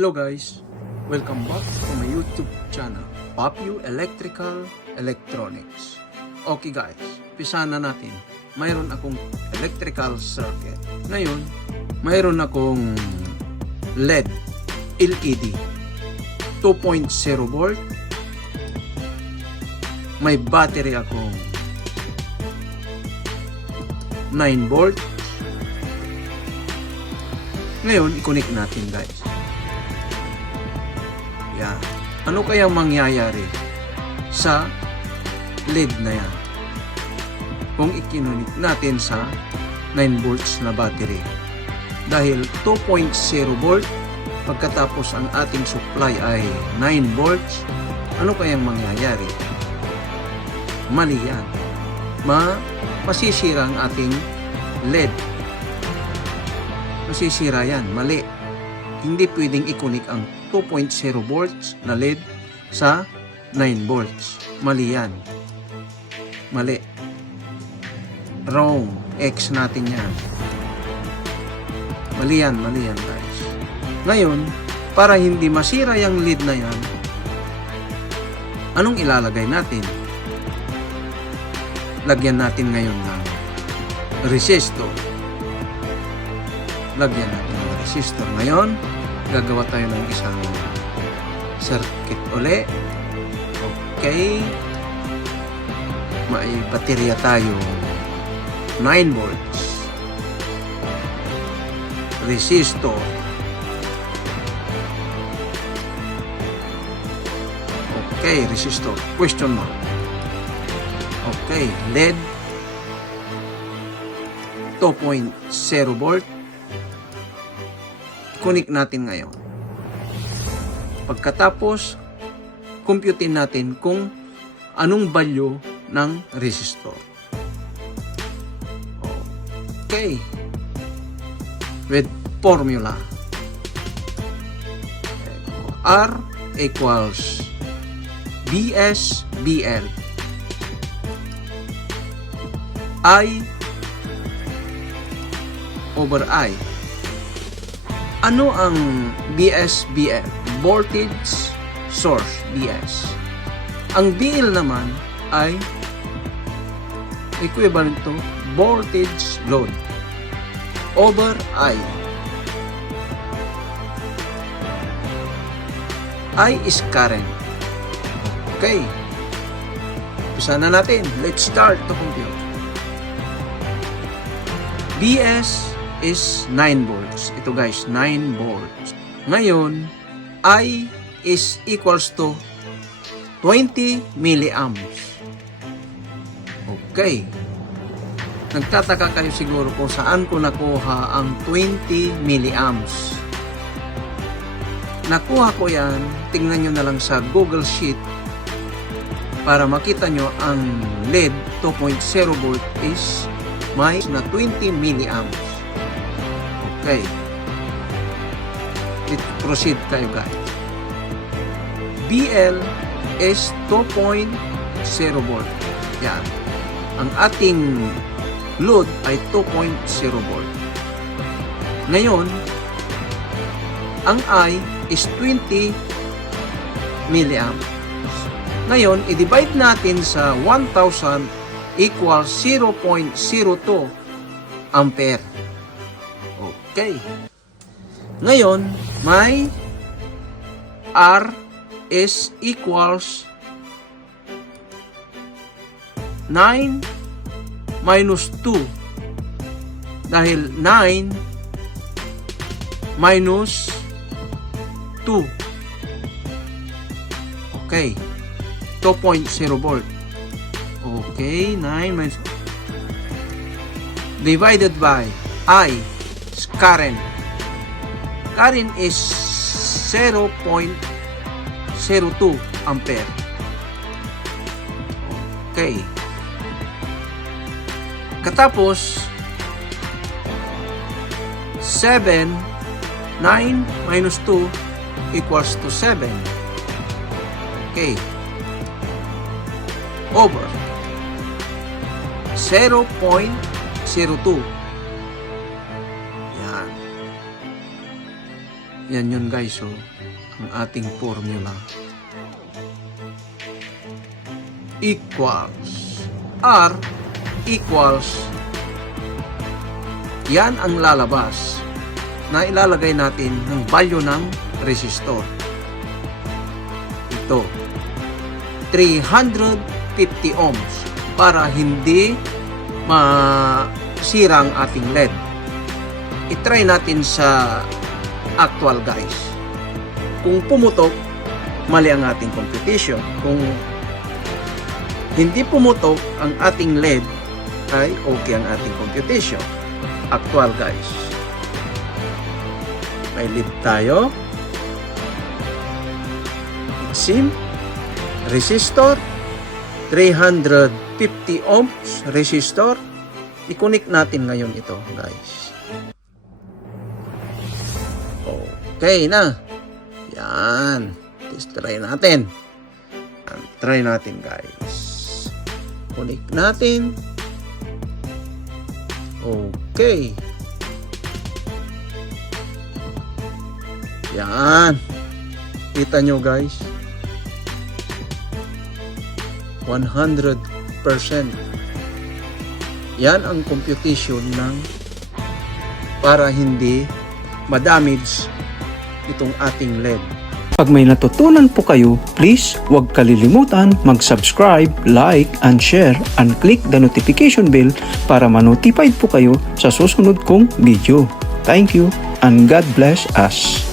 Hello guys, welcome back to my YouTube channel, Papio Electrical Electronics. Okay guys, pisa na natin. Mayroon akong electrical circuit. Ngayon, mayroon akong LED, 2.0 volt. May battery akong 9 volt. Ngayon, i-connect natin guys. Yan. Ano kaya mangyayari sa LED na yan kung ikinunik natin sa 9 volts na battery? Dahil 2.0 volt, pagkatapos ang ating supply ay 9 volts, ano kayang mangyayari? Mali yan. Masisira ang ating LED. Masisira yan. Mali. Hindi pwedeng i-connect ang 2.0 volts na LED sa 9 volts. Mali yan. Mali. Wrong. X natin yan. Mali yan guys. Ngayon, para hindi masira yung LED na yan, anong ilalagay natin? Lagyan natin ngayon ng resistor. Lagyan natin ng resistor. Ngayon, gagawa tayo ng isang circuit uli. Okay. May baterya tayo 9 volts. Resistor. Okay, resistor. Question mark. Okay, LED 2.0 volt. Connect natin ngayon. Pagkatapos, computein natin kung anong value ng resistor. Okay. With formula. R equals BSBL. I over I. Ano ang BSBL? Voltage source, BS. Ang BL naman ay equivalent to voltage load over I. I is current. Okay. Umpisa na natin. Let's start to compute. BS is 9 volts. Ito guys, 9 volts. Ngayon, I is equals to 20 milliamps. Okay. Nagtataka kayo siguro kung saan ko nakuha ang 20 milliamps. Nakuha ko yan, tingnan nyo na lang sa Google Sheet para makita nyo ang LED 2.0 volt is may na 20 milliamps. Okay. Proceed tayo guys. BL is 2.0 volt. Yan. Ang ating load ay 2.0 volt. Ngayon, ang I is 20 milliamps. Ngayon, i-divide natin sa 1,000 equals 0.02 ampere. Okay. Ngayon, may R is equals 9 minus 2. Dahil 9 minus 2. Okay. 2.0 volt. Okay, 9 minus divided by I is current. Current is 0.02 ampere. Okay. Katapos 9 minus 2 equals to 7. Okay. Over 0.02. Yan. Yan yun guys, so ang ating formula equals R equals yan ang lalabas na ilalagay natin ng value ng resistor. Ito 350 ohms para hindi masira ang ating LED. I-try natin sa actual guys. Kung pumutok, mali ang ating computation. Kung hindi pumutok ang ating LED, ay okay ang ating computation. Actual guys. May LED tayo. SIM. Resistor. 350 ohms resistor. I-connect natin ngayon ito guys. Okay na. Yan. Try natin. Try natin guys. Connect natin. Okay. Yan. Kita nyo guys. 100%. Yan ang computation ng para hindi ma-damage itong ating LED. Pag may natutunan po kayo, please huwag kalilimutan mag-subscribe, like, and share, and click the notification bell para ma-notified po kayo sa susunod kong video. Thank you and God bless us.